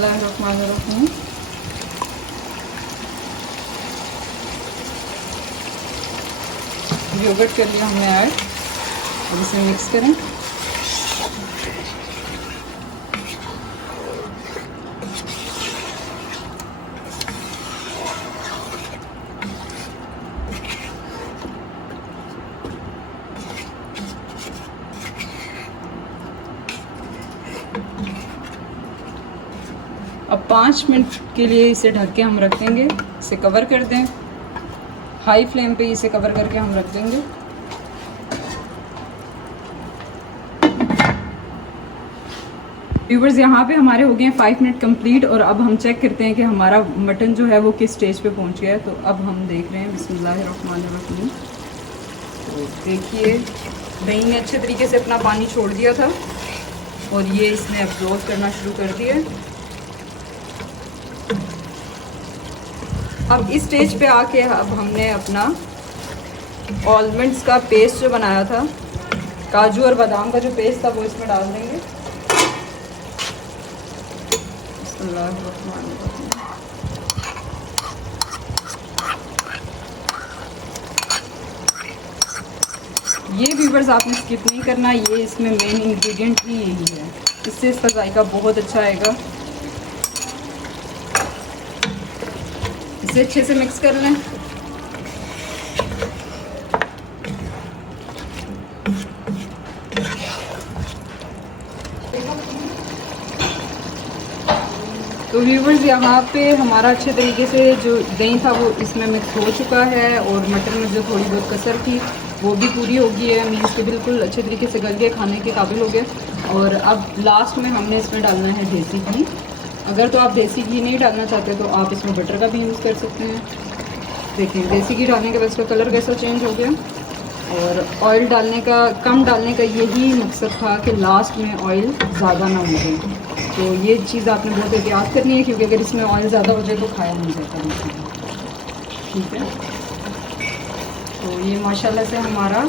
बिस्मिल्लाहिर्रहमानिर्रहीम। योगर्ट कर लिया हमने ऐड और इसे मिक्स करें। अब 5 मिनट के लिए इसे ढक के हम रख देंगे। इसे कवर कर दें, हाई फ्लेम पे इसे कवर करके हम रख देंगे। व्यूवर्स, यहाँ पे हमारे हो गए हैं 5 मिनट कंप्लीट और अब हम चेक करते हैं कि हमारा मटन जो है वो किस स्टेज पे पहुँच गया है। तो अब हम देख रहे हैं, बिस्मिल्लाहिर्रहमानिर्रहीम। तो देखिए, दही ने अच्छे तरीके से अपना पानी छोड़ दिया था और ये इसने अब्जॉर्ब करना शुरू कर दिया। अब इस स्टेज पे आके अब हमने अपना ऑलमंड्स का पेस्ट जो बनाया था, काजू और बादाम का जो पेस्ट था, वो इसमें डाल देंगे। ये व्यूवर्स आपने स्किप नहीं करना, ये इसमें मेन इंग्रेडिएंट ही यही है। इससे इसका जायका बहुत अच्छा आएगा। इसे अच्छे से मिक्स कर लें। तो व्यूवर्स, यहाँ पे हमारा अच्छे तरीके से जो दही था वो इसमें मिक्स हो चुका है और मटन में जो थोड़ी बहुत कसर थी वो भी पूरी हो गई है। मीन्स के बिल्कुल अच्छे तरीके से गल गए, खाने के काबिल हो गए। और अब लास्ट में हमने इसमें डालना है देसी घी। अगर तो आप देसी घी नहीं डालना चाहते तो आप इसमें बटर का भी यूज़ कर सकते हैं। देखिए, देसी घी डालने के बाद इसका कलर कैसा चेंज हो गया। और ऑयल डालने का, कम डालने का यही मकसद था कि लास्ट में ऑयल ज़्यादा ना हो जाए। तो ये चीज़ आपने बहुत एहतियात करनी है, क्योंकि अगर इसमें ऑयल ज़्यादा हो जाए तो खाया नहीं जाता। ठीक है, तो ये माशाल्लाह से हमारा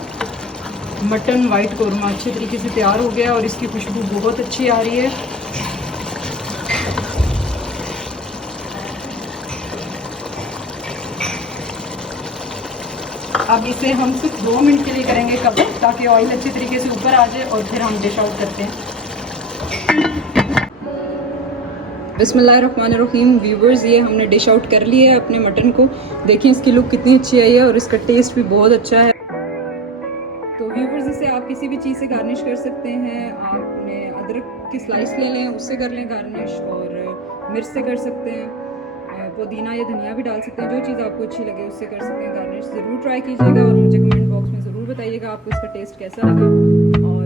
मटन वाइट कौरमा अच्छे तरीके से तैयार हो गया और इसकी खुशबू बहुत अच्छी आ रही है। अब इसे हम सिर्फ 2 मिनट के लिए करेंगे कवर, ताकि ऑयल अच्छे तरीके से ऊपर आ जाए और फिर हम डिश आउट करते हैं। बिस्मिल्लाहिर्रहमानिर्रहीम। व्यूवर्स, ये हमने डिश आउट कर लिया है अपने मटन को। देखिए इसकी लुक कितनी अच्छी आई है और इसका टेस्ट भी बहुत अच्छा है। तो व्यूवर्स, इसे आप किसी भी चीज़ से गार्निश कर सकते हैं। आपने अदरक की स्लाइस ले लें, उससे कर लें गार्निश, और मिर्च से कर सकते हैं, पुदीना या धनिया भी डाल सकते हैं। जो चीज़ आपको अच्छी लगे उससे कर सकते हैं गार्निश। ज़रूर ट्राई कीजिएगा और मुझे कमेंट बॉक्स में ज़रूर बताइएगा आपको इसका टेस्ट कैसा लगा। और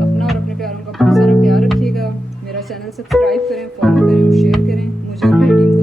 अपना और अपने प्यारों का बहुत सारा ख्याल रखिएगा। मेरा चैनल सब्सक्राइब करें, फॉलो करें और शेयर करें। मुझे अपनी टीम